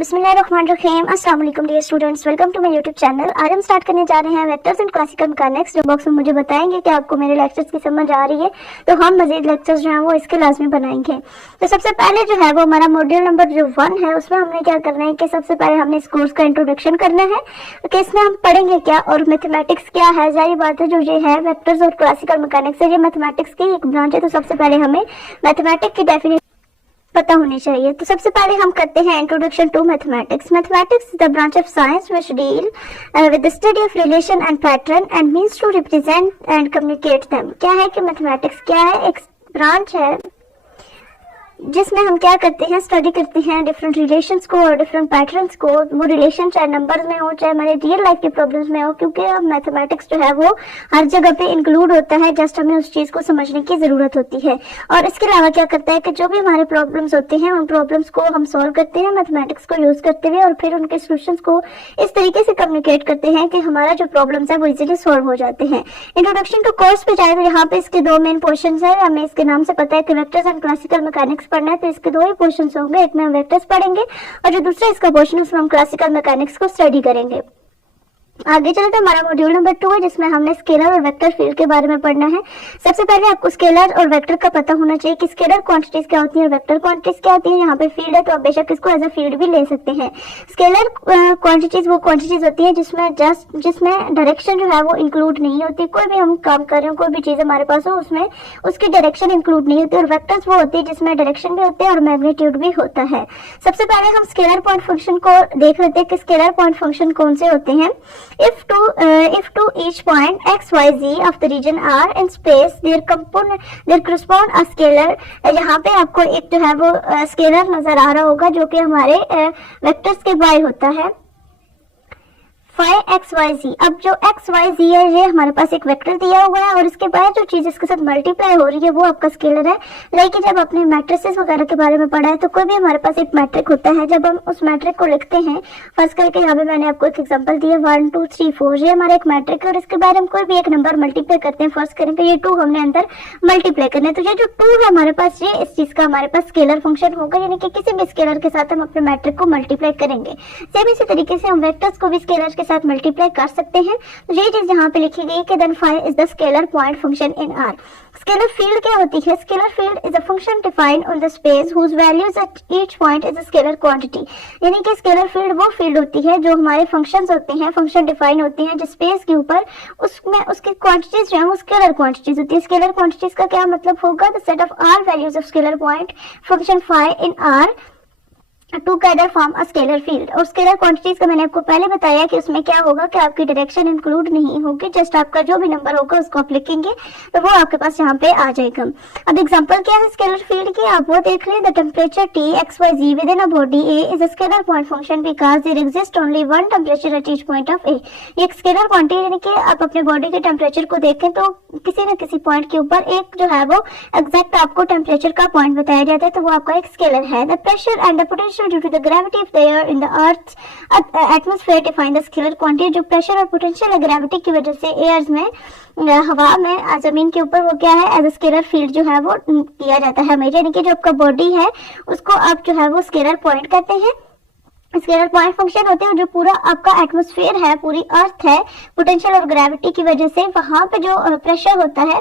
बिस्मिल्लाहिर्रहमानिर्रहीम। अस्सलाम वालेकुम dear students, welcome to my YouTube channel. आज हम स्टार्ट करने जा रहे हैं वेक्टर्स एंड क्लासिकल मैकेनिक्स। जो बॉक्स में मुझे बताएंगे कि आपको मेरे लेक्चर्स की समझ आ रही है तो हम मजीद लेक्चर्स जो हैं वो इसके लाजमी बनाएंगे। तो सबसे पहले जो है वो हमारा मॉड्यूल नंबर 1 है, उसमें हमने क्या करना है कि सबसे पहले हमने इस कोर्स का इंट्रोडक्शन करना है कि इसमें हम पढ़ेंगे क्या और मैथमेटिक्स क्या है। जाहिर बात है जो ये है वेक्टर्स और क्लासिकल मैकेनिक्स है, ये मैथमेटिक्स की एक ब्रांच है, तो सबसे पहले हमें मैथमेटिक्स की डेफिनेशन पता होनी चाहिए। तो सबसे पहले हम करते हैं introduction to mathematics. Mathematics is the branch of science which deal with the study of relation and pattern and means to represent and communicate them. क्या है कि मैथमेटिक्स क्या है? एक ब्रांच है जिसमें हम क्या करते हैं, स्टडी करते हैं डिफरेंट रिलेशंस को और डिफरेंट पैटर्न्स को। वो रिलेशन चाहे नंबर्स में हो चाहे हमारे रियल लाइफ के प्रॉब्लम्स में हो, क्योंकि अब मैथमेटिक्स जो है वो हर जगह पे इंक्लूड होता है, जस्ट हमें उस चीज को समझने की जरूरत होती है। और इसके अलावा क्या करता है कि जो भी हमारे प्रॉब्लम्स होते हैं उन प्रॉब्लम्स को हम सॉल्व करते हैं मैथमेटिक्स को यूज करते हुए, और फिर उनके सोल्यूशन को इस तरीके से कम्युनिकेट करते हैं कि हमारा जो प्रॉब्लम्स है वो इजीली सॉल्व हो जाते हैं। इंट्रोडक्शन टू कोर्स पे जाए तो यहाँ पे इसके दो मेन पोर्शन है। हमें इसके नाम से पता है कि वेक्टर्स एंड क्लासिकल मैकेनिक्स पढ़ना है, तो इसके दो ही पोर्शंस होंगे। एक में हम वेक्टर्स पढ़ेंगे और जो दूसरा इसका पोर्शन है उसमें हम क्लासिकल मैकेनिक्स को स्टडी करेंगे। आगे चलते हमारा मॉड्यूल नंबर 2 है जिसमें हमने स्केलर और वेक्टर फील्ड के बारे में पढ़ना है। सबसे पहले आपको स्केलर और वेक्टर का पता होना चाहिए कि स्केलर क्वांटिटीज क्या होती है और वेक्टर क्वांटिटीज क्या होती है। यहाँ पे फील्ड है तो आप बेशक इसको एज अ फील्ड भी ले सकते हैं। स्केलर क्वांटिटीज वो क्वांटिटीज होती है जिसमें डायरेक्शन जो है वो इंक्लूड नहीं होती। कोई भी हम काम कर रहे हो, कोई भी चीज हमारे पास हो, उसमें उसकी डायरेक्शन इंक्लूड नहीं होती। और वेक्टर्स वो होती है जिसमें डायरेक्शन भी होते हैं और मैग्नीट्यूड भी होता है। सबसे पहले हम स्केलर पॉइंट फंक्शन को देख लेते हैं कि स्केलर पॉइंट फंक्शन कौन से होते हैं। If to each point x, y, z of the region R in space there correspond a scalar। यहाँ पे आपको एक जो है वो स्केलर नजर आ रहा होगा जो कि हमारे वेक्टर्स के y होता है एक्स वाई जी। अब जो एक्स वाई जी है ये हमारे पास एक वेक्टर दिया हुआ है और इसके बाद जो चीज इसके साथ मल्टीप्लाई हो रही है वो आपका स्केलर है। लेकिन जब आपने मैट्रिसेस वगैरह के बारे में पढ़ा है तो कोई भी हमारे पास एक मैट्रिक होता है। जब हम उस मैट्रिक को लिखते हैं, फर्स्ट करके यहाँ पे मैंने आपको एक एग्जांपल दिया 1 2 3 4, ये हमारा एक मैट्रिक है और इसके बाद हम कोई भी एक नंबर मल्टीप्लाई करते हैं। फर्स्ट करेंगे ये 2 हमने अंदर मल्टीप्लाई करना है, तो ये जो 2 है हमारे पास, ये इस चीज का हमारे पास स्केलर फंक्शन होगा, यानी कि किसी भी स्केलर के साथ हम अपने मैट्रिक को मल्टीप्लाई करेंगे। सेम इसी तरीके से हम वेक्टर्स को भी स्केलर के साथ मल्टीप्लाई कर सकते हैं। तो ये चीज यहाँ पे लिखी गई कि then phi is the scalar point function in R. Scalar field क्या होती है? Scalar field is a function defined on the space whose values at each point is a scalar quantity. यानी कि स्केलर फील्ड वो field होती है जो हमारे फंक्शंस होते हैं, फंक्शन डिफाइन होते हैं जिस स्पेस के ऊपर उसमें उसकी क्वांटिटीज जो है वो स्केलर क्वांटिटीज होती है। स्केलर क्वांटिटीज का क्या मतलब होगा? The set of R values of scalar point function phi in R together form a scalar field. और स्केलर क्वांटिटीज का मैंने आपको पहले बताया कि उसमें क्या होगा कि आपकी डायरेक्शन इंक्लूड नहीं होगी, जस्ट आपका जो भी नंबर होगा उसको आप लिखेंगे तो वो आपके पास यहाँ पे आ जाएगा। अब एग्जांपल क्या है स्केलर फील्ड की, आप वो देख लें। The temperature T x y z within a body A is a scalar point function because there exist only one temperature at each point of A। ये एक स्केलर क्वांटिटी, यानी कि आप अपने बॉडी के टेम्परेचर को देखें तो किसी न किसी पॉइंट के ऊपर एक जो है वो एग्जैक्ट आपको टेम्परेचर का पॉइंट बताया जाता है, तो वो आपका एक स्केलर है। The pressure and the potential due to the gravity of the air in the earth atmosphere define the scalar quantity. जो प्रेशर और पोटेंशियल ग्रेविटी की वजह से एयर्स में, हवा में, जमीन के ऊपर, वो क्या है एज अ स्केलर फील्ड जो है वो दिया जाता है हमें। यानी कि जो आपका बॉडी है उसको आप जो है वो स्केलर पॉइंट कहते हैं। स्केलर पॉइंट फंक्शन होते हैं जो पूरा आपका एटमॉस्फेयर है, पूरी अर्थ है, पोटेंशियल और ग्रेविटी की वजह से वहां पे जो प्रेशर होता है,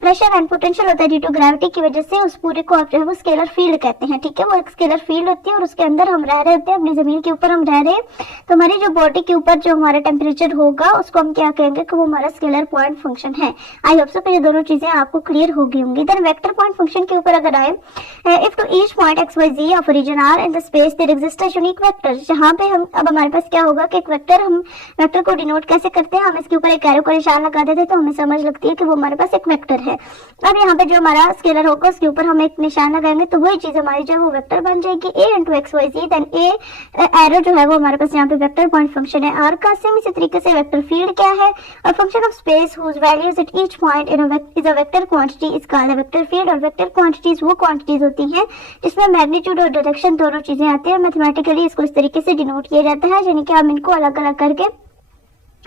प्रेशर एंड पोटेंशियल होता है ड्यू टू ग्रेविटी की वजह से, उस पूरे को आप जो है वो स्केलर फील्ड कहते हैं। ठीक है, वो एक स्केलर फील्ड होती है और उसके अंदर हम रह रहे होते हैं, अपनी जमीन के ऊपर हम रह रहे हैं, तो हमारी जो बॉडी के ऊपर जो हमारा टेम्परेचर होगा उसको हम क्या कहेंगे कि वो हमारा स्केलर पॉइंट फंक्शन है। आई होप सो कि ये दोनों चीजें आपको क्लियर हो गई होंगी। देन वेक्टर पॉइंट फंक्शन के ऊपर अगर आए, if to each point x y z of region R in the space there exist a unique vector. जहां पे हम अब हमारे पास क्या होगा कि एक वेक्टर, हम वेक्टर को डिनोट कैसे करते हैं, हम इसके ऊपर एक एरो का निशान लगा देते हैं तो हमें समझ लगती है कि वो हमारे पास एक वेक्टर है। अब यहाँ पे जो हमारा स्केलर होगा उसके ऊपर हम एक निशान लगाएंगे तो वही चीज हमारी जो है वो वेक्टर बन जाएगी a into x y z. Then a arrow जो है वो हमारे पास यहाँ पे वेक्टर पॉइंट फंक्शन है आर का। सेम इसी तरीके से वेक्टर फील्ड क्या है? और function of space whose values at each point is a vector quantity is called a vector field. और वेक्टर क्वांटिटीज वो क्वांटिटीज होती हैं जिसमें मैग्नीट्यूड और डायरेक्शन दोनों चीजें आती है। मैथमेटिकली इसको इस तरीके से डिनोट किया जाता है, यानी कि हम इनको अलग अलग करके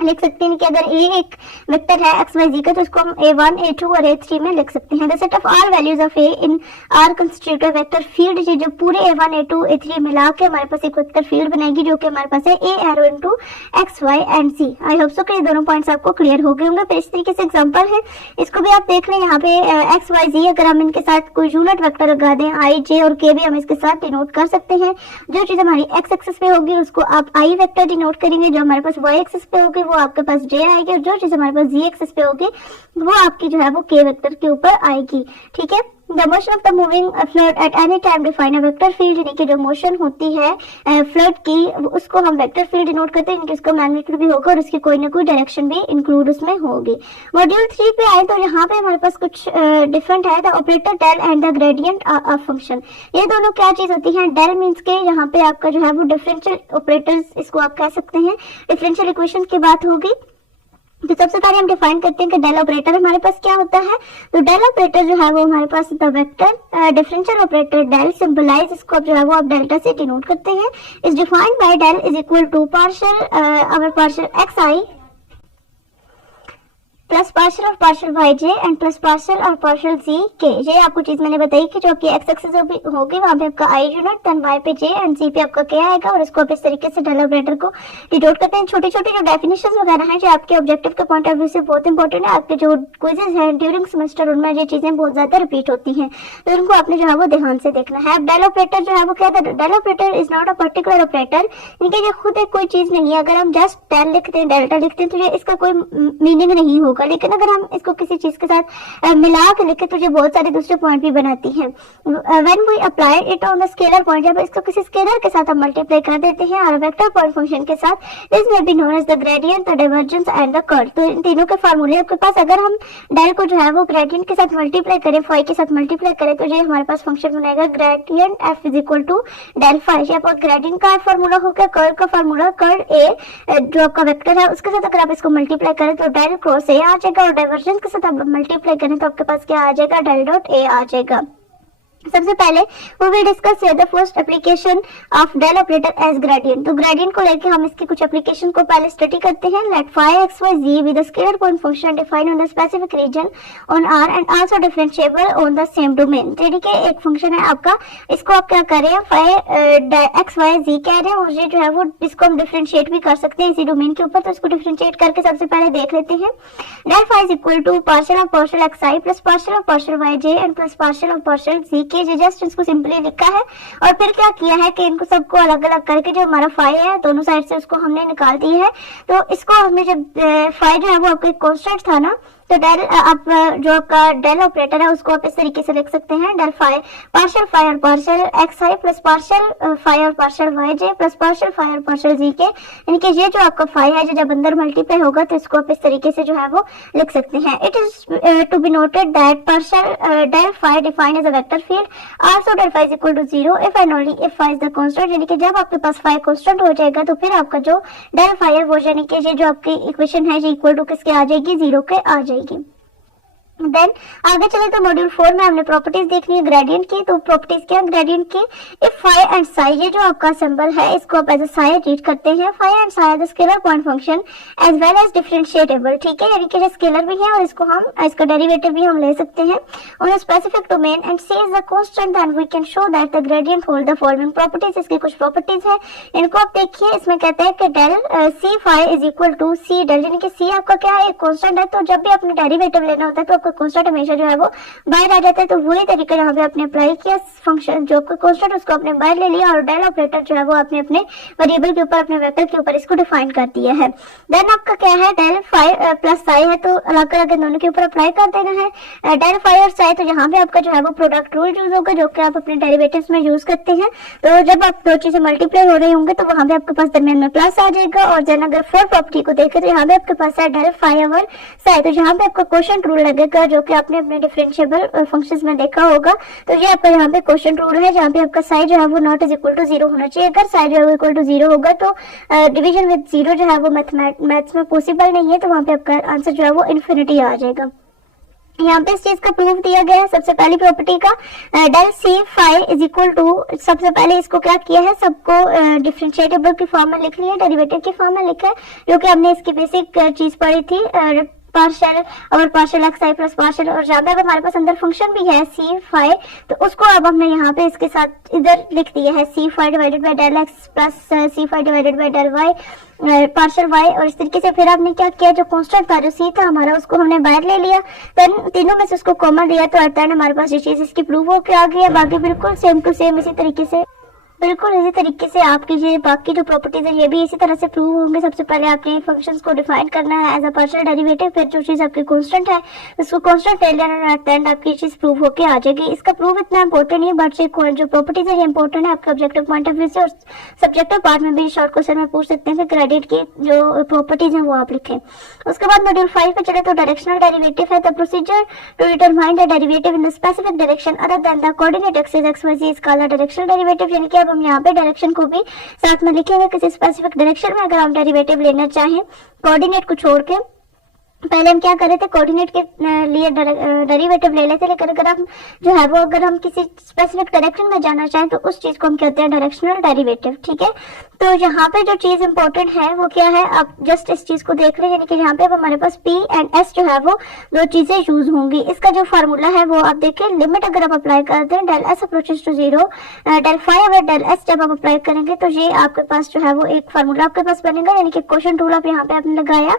लिख सकते हैं कि अगर ए एक वेक्टर है एक्स वाई जी का तो उसको हम a1 a2 और a3 में लिख सकते हैं। The set of all values of A in are constitute a vector field, जो पूरे a1 a2 a3 मिला के हमारे पास एक वेक्टर फील्ड बनेगी जो कि हमारे पास है A arrow into X Y and C. I hope so कि ये दोनों पॉइंट्स आपको क्लियर हो गए होंगे। फिर इस तरीके से एग्जांपल है, इसको भी आप देख लें। यहाँ पे एक्स वाई जी अगर हम इनके साथ कोई यूनिट वेक्टर लगा दें आई जे और के भी हम इसके साथ डिनोट कर सकते हैं। जो चीज हमारी एक्स एक्सिस पे होगी उसको आप आई वेक्टर डिनोट करेंगे, जो हमारे पास वाई एक्सिस पे होगी वो आपके पास जे आएगी, और जो चीज हमारे पास जी एक्सिस पे होगी वो आपकी जो है वो के वेक्टर के ऊपर आएगी। ठीक है। The motion of the moving fluid at any time define a vector field, यानी कि जो मोशन होती है फ्लूइड की उसको हम वेक्टर फील्ड डिनोट करते हैं, उसका मैग्नीट्यूड भी होगा और उसकी कोई ना कोई डायरेक्शन भी इंक्लूड उसमें होगी। मॉड्यूल 3 पे आए तो यहाँ पे हमारे पास कुछ डिफरेंट है। The operator del and the gradient of function, ये दोनों क्या चीज होती है? डेल मीन्स के यहाँ पे आपका जो है वो डिफरेंशियल ऑपरेटर्स, इसको आप कह सकते हैं डिफरेंशियल इक्वेशन की बात होगी। तो सबसे पहले हम डिफाइन करते हैं कि डेल ऑपरेटर हमारे पास क्या होता है। तो डेल ऑपरेटर जो है वो हमारे पास the vector differential operator del symbolize, इसको जो है वो आप डेल्टा से डिनोट करते हैं, is defined by del is equal to partial X I plus partial और partial Y J and plus partial और पार्शियल जी के। ये आपको चीज मैंने बताई कि जो आपकी एक्स एक्सिस होगी वहां पे आपका आई यूनिट, देन वाई पे जे एंड जी पे आपका के आएगा, और इसको आप इस तरीके से डेल ऑपरेटर को डिनोट करते हैं। छोटी छोटी जो डेफिनेशंस वगैरह हैं जो आपके ऑब्जेक्टिव के पॉइंट ऑफ व्यू से बहुत इंपॉर्टेंट है, आपके जो क्विजेज हैं ड्यूरिंग सेमेस्टर उनमें ये चीजें बहुत ज्यादा रिपीट होती हैं, तो उनको आपने जो है वो ध्यान से देखना है। डेल ऑपरेटर जो है वो क्या है? Del operator is not a particular operator, इनके ये खुद एक कोई चीज नहीं है। अगर हम जस्ट डेल लिखते हैं, डेल्टा लिखते हैं तो ये इसका कोई मीनिंग नहीं होगा, लेकिन अगर हम इसको किसी चीज के साथ मिला के लिखे तो ये बहुत सारे दूसरे पॉइंट भी बनाती है। When we apply it on the scalar point, जब इसको किसी स्केलर के साथ हम मल्टीप्लाई कर देते हैं और वेक्टर पॉइंट फंक्शन के साथ, this may be known as the gradient, the divergence and the curl. तो इन तीनों के फार्मूले आपके पास, अगर हम डेल को जो है वो ग्रेडियंट के साथ मल्टीप्लाई करें, फाई के साथ मल्टीप्लाई करें, तो ये हमारे पास फंक्शन बनेगा gradient F is equal to del phi. ये आपका ग्रेडियंट का फार्मूला हो गया, कर्व का फार्मूला कर्व ए जो आपका वेक्टर है उसके साथ अगर आप इसको मल्टीप्लाई करें तो डेल क्रॉस ए आ जाएगा, और डाइवर्जेंस के साथ आप मल्टीप्लाई करें तो आपके पास क्या आ जाएगा? डेल डॉट ए आ जाएगा। सबसे पहले we will discuss here the first application of del operator as gradient। तो gradient को लेके हम इसकी कुछ एप्लीकेशन को पहले स्टडी करते हैं। Let phi x y z be the scalar point function defined on the specific region on R and also differentiable on the same domain। यानी कि एक फंक्शन है आपका, इसको आप क्या कर रहे हैं? phi x y z कह रहे हैं, और ये जो है वो इसको हम डिफरेंशिएट भी कर सकते हैं इसी डोमेन के ऊपर। तो इसको डिफरेंशिएट करके सबसे पहले देख लेते हैं। del phi is equal to partial of partial x i plus partial of partial y j and plus partial of partial z के जस्ट इसको सिंपली लिखा है, और फिर क्या किया है कि इनको सबको अलग अलग करके जो हमारा फाई है दोनों साइड से उसको हमने निकाल दी है। तो इसको हमने जब फाई जो है वो आपका एक कांस्टेंट था ना, तो डेल आप जो आपका डेल ऑपरेटर है उसको आप इस तरीके से लिख सकते हैं, डेल फाई पार्शियल फाई और partial X I plus partial phi और पार्शियल वाई जे प्लस पार्शियल फाई और पार्शियल जी के। यानी कि ये जो आपका फाई है जो जब अंदर मल्टीप्लाई होगा तो इसको आप इस तरीके से जो है वो लिख सकते हैं। It is to be noted that partial del phi defined as a vector field, also del phi is equal to 0 if and only if phi is the constant. यानी कि जब आपके पास फाई कांस्टेंट हो जाएगा तो फिर आपका जो डेल फाई है वो यानी कि ये जो आपकी इक्वेशन है ये इक्वल टू किसके आ जाएगी? 0 के आ जाएगी। देन आगे चले तो मॉड्यूल 4 में हमने प्रॉपर्टीज देखनी है ग्रेडियंट की। तो प्रॉपर्टीज क्या ग्रेडियंट की? इफ फाई एंड साई, ये जो आपका सिंबल है इसको आप एज अ साई ट्रीट करते हैं। Phi and psi the scalar point function as well as differentiable. ठीक है, यानी कि ये स्केलर भी है और इसको हम इसका डेरिवेटिव भी हम ले सकते हैं on a specific domain and C is the constant, then we can show that the gradient hold the following properties. इसकी कुछ प्रॉपर्टीज है, इनको आप देखिए। इसमें कहते हैं कि del C phi is equal to C del, यानी कि सी आपका क्या है? एक कांस्टेंट है, तो जब भी आपने डेरिवेटिव लेना होता है तो आपका कांस्टेंट हमेशा जो है वो बाहर आ जाता है। तो वही तरीका यहाँ पे आपने अप्लाई किया, फंक्शन जो आपका कांस्टेंट उसको आपने बाहर ले लिया और डेल ऑपरेटर जो है वो आपने अपने वेरिएबल के ऊपर अपने वेक्टर के ऊपर इसको डिफाइन कर दिया है। देन आपका क्या है? डेल फाई प्लस साई है तो अलग अलग दोनों के ऊपर अप्लाई कर देना है। डेल फाई और साई, तो यहाँ पे आपका जो है वो प्रोडक्ट रूल यूज होगा जो कि आप अपने डेरिवेटिव्स में यूज करते हैं। तो जब आप दो चीजें मल्टीप्लाई हो रही होंगे तो वहां पे आपके पास दरमियान में प्लस आ जाएगा। और जन अगर फोर प्रॉपर्टी को देखें तो यहाँ पे आपके पास है डेल फाई और साई, तो यहाँ पे आपका क्वोशिएंट रूल लगेगा जो कि आपने अपने डिफरेंशिएबल फंक्शंस में देखा होगा। तो ये आपका यहाँ पे क्वोशिएंट रूल है जहाँ पे आपका साई जो है वो नॉट इज इक्वल टू 0 होना चाहिए। अगर साई जो है वो इक्वल टू 0 होगा तो डिवीजन विद 0 जो है वो मैथ्स में पॉसिबल नहीं है, तो वहाँ पे आपका आंसर जो है वो इन्फिनिटी आ जाएगा। यहाँ पे इस चीज का प्रूफ दिया गया है। सबसे पहली प्रॉपर्टी का del C phi is equal to, सबसे पहले इसको क्या किया है, सबको डिफरेंशिएटेबल की फॉर्म में लिख लिया, डेरिवेटिव की फॉर्म में लिखा है, जो कि हमने इसकी बेसिक चीज पढ़ी थी, पार्शियल और partial X I plus partial, और जहाँ पे अब हमारे पास अंदर फंक्शन भी है सी फाई, तो उसको अब हमने यहाँ पे इसके साथ इधर लिख दिया है C phi divided by del X plus C phi divided by del Y partial Y. और इस तरीके से फिर आपने क्या किया, जो कांस्टेंट था जो सी था हमारा, उसको हमने बाहर ले लिया, देन तीनों में से उसको कॉमन लिया, तो एट द एंड हमारे पास ये चीज इसकी प्रूव होकर आ गई है। बाकी बिल्कुल सेम टू सेम इसी तरीके से आपकी जो बाकी जो प्रॉपर्टीज है ये भी इसी तरह से प्रूव होंगे। सबसे पहले आपने फंक्शंस को डिफाइन करना है एज अ पार्शियल डेरिवेटिव, फिर जो चीज आपकी कांस्टेंट है उसको कांस्टेंट ले लेना, और एट द एंड आपकी चीज प्रूव होके आ जाएगी। इसका प्रूव इतना इंपॉर्टेंट नहीं है, बट जो प्रॉपर्टीज है ये इंपॉर्टेंट है आपके ऑब्जेक्टिव पॉइंट ऑफ व्यू से, और सब्जेक्टिव पार्ट में भी शॉर्ट क्वेश्चन में पूछ सकते हैं कि क्रेडिट की जो प्रॉपर्टीज है वो आप लिखें। उसके बाद मॉड्यूल 5 पे चले तो डायरेक्शनल डेरिवेटिव है। The procedure to determine the derivative in the specific direction other than the coordinate axis x y z is called the directional derivative. यानी कि अब हम यहाँ पे डायरेक्शन को भी साथ में लिखेंगे किसी स्पेसिफिक डायरेक्शन में, अगर हम डेरिवेटिव लेना चाहें कोऑर्डिनेट को छोड़ के। पहले हम क्या कर रहे थे, कोऑर्डिनेट के लिए डेरिवेटिव ले लेते, लेकिन अगर हम जो है वो अगर हम किसी स्पेसिफिक डायरेक्शन में जाना चाहें तो उस चीज को हम कहते हैं डायरेक्शनल डेरिवेटिव। ठीक है, तो यहाँ पे जो चीज इंपॉर्टेंट है वो क्या है, आप जस्ट इस चीज को देख लें, यानी कि यहाँ पे अब हमारे पास पी एंड एस जो है वो दो चीजें यूज होंगी। इसका जो फार्मूला है वो आप देखें, लिमिट अगर आप अप्लाई करते हैं del S approaches to 0, del phi अगर डेल एस जब आप अप्लाई करेंगे तो ये आपके पास जो है वो एक फार्मूला आपके पास बनेगा, यानी कि क्वोशिएंट रूल आप यहाँ पे आपने लगाया,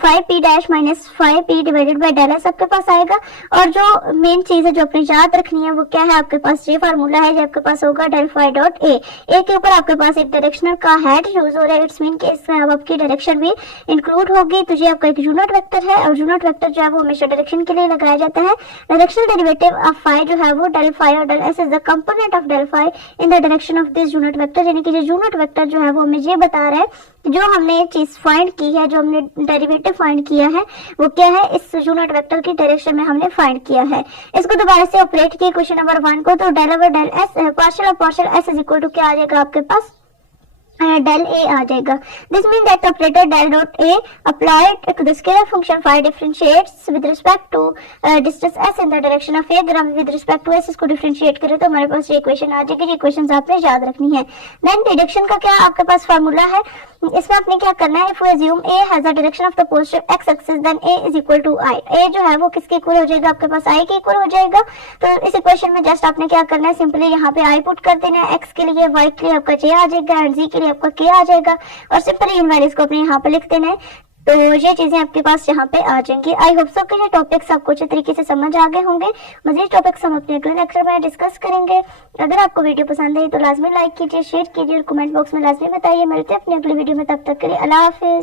5p dash minus 5p divided by del S आपके पास आएगा। और जो मेन चीज है जो अपनी याद रखनी है वो क्या है, आपके पास ये फार्मूला है जो आपके पास होगा डेल फाई डॉट ए के ऊपर आपके पास एक डायरेक्शनल का हेड यूज हो रहा है, इट्स मीन कि इसमें अब आपकी डायरेक्शन भी इंक्लूड होगी। तो ये आपका एक यूनिट वेक्टर है, और यूनिट वेक्टर जो है वो हमेशा डायरेक्शन के लिए लगाया जाता है। डायरेक्शनल डेरिवेटिव ऑफ फाई जो है वो डेल फाई और del S is the component of del phi in the direction of this unit vector. यानी कि जो यूनिट वेक्टर जो है वो हमें ये बता रहा है जो हमने ये चीज फाइंड की है, जो हमने डेरिवेटिव फाइंड किया है वो क्या है, इस यूनिट वेक्टर की डायरेक्शन में हमने फाइंड किया है। इसको दोबारा से ऑपरेट किया क्वेश्चन नंबर 1 को, तो del over del S partial of partial S is equal to क्या आ जाएगा आपके पास, डेल ए आ जाएगा। This mean that operator del dot A applied to the scalar function phi differentiates with respect to distance S in the direction of A. अगर हम with respect to S इसको डिफरेंशिएट करें तो हमारे पास ये equation आ जाएगी। ये इक्वेशंस आपने याद रखनी है। देन डिडक्शन का क्या आपके पास फार्मूला है, इसमें आपने क्या करना है, if we assume A has the direction of the positive X axis then A is equal to I. A जो है वो किसके इक्वल हो जाएगा, आपके पास आई के इक्वल हो जाएगा। तो इस इक्वेशन में जस्ट आपने क्या करना है, सिंपली यहाँ पे आई पुट कर देना है, एक्स के लिए, वाई के लिए आपका जे आ जाएगा, एंड जी के लिए आपका के आ जाएगा, और सिंपली इन वैल्यूज को अपने यहाँ पे लिख देना है। तो ये चीजें आपके पास यहाँ पे आ जाएंगी। आई होप सो कि ये टॉपिक्स आपको अच्छे तरीके से समझ आ गए होंगे। मजीद टॉपिक्स हम अपने अगले लेक्चर में डिस्कस करेंगे। अगर आपको वीडियो पसंद है तो लाजमी लाइक कीजिए, शेयर कीजिए और कमेंट बॉक्स में लाजमी बताइए। मिलते हैं अपने अगली वीडियो में, तब तक के लिए अल्लाह हाफिज।